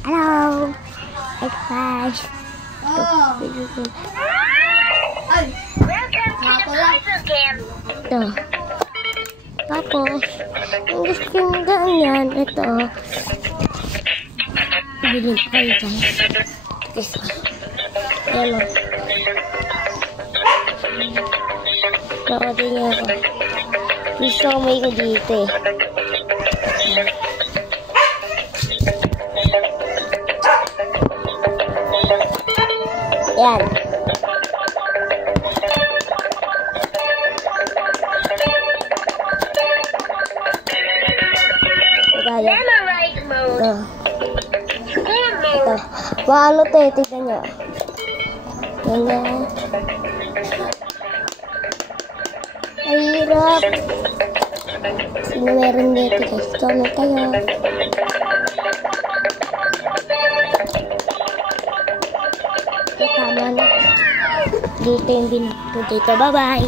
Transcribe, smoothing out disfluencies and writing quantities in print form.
Hello! Hi guys! Welcome to the puzzle game. Ito. Tapos, yung gusto nyo ganyan, ito. Bilhin ko kayo dyan. Guys, ayan o. Nakati niya ako. Gusto ko may ko dito eh. Ayan. Memorize mode. Scan mode. Paano to eh? Tignan nyo. Ganyan. Mahirap. Sino meron dito guys? Comment kayo. Tama na. Dito yung binag ko dito. Bye-bye.